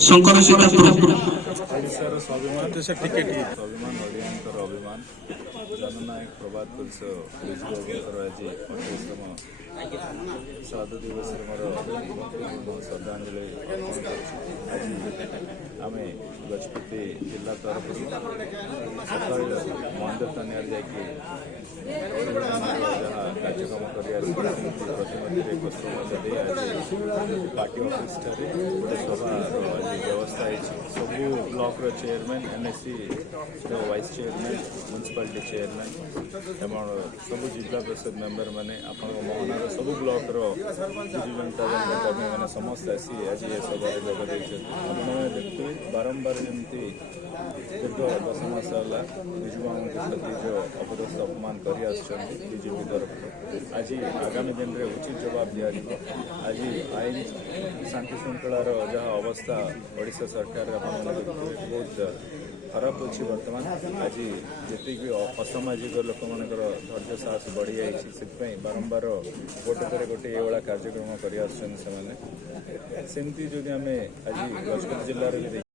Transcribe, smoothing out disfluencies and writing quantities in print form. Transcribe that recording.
शंकर सीतापुर स्वाभिमान स्वाभिमान ओडियांकर अभिमान जननायक प्रभात पुरुष विश्वकर आज 28तम श्राद्ध दिवस मोर श्रद्धांजलि आज आम गजपति जिला तरफ सका महेंद्र तनियार जाकि कार्यक्रम कर प्रतिमूर्ति पुष्पमाला आज पार्टी ऑफिस गोटे सभा व्यवस्था है सबू block chairman NSC vice chairman municipality chairman एवं सबू जिला परिषद मेंबर मैंने आपण मोहनार सबू ब्लॉक विजु जनता दल कर्मी मैंने समस्त आसी आज ये सभा जोग देखते बारंबार जमी दीर्घ 10 मास है विजु बाबू प्रति जो अपदस्थ अपमान कर बीजेपी तरफ आज आगामी दिन में उचित जवाब दि आज आईन शांति श्रृंखलार जहाँ अवस्था ओडिशा सरकार बहुत खराब अच्छी बर्तमान आज जी भी असामाजिक लोक मान धैर्य साहस बढ़ी जाए बारंबार गोटे पर गोटे ये कार्यक्रम करमती जदि आम आज गजपति जिले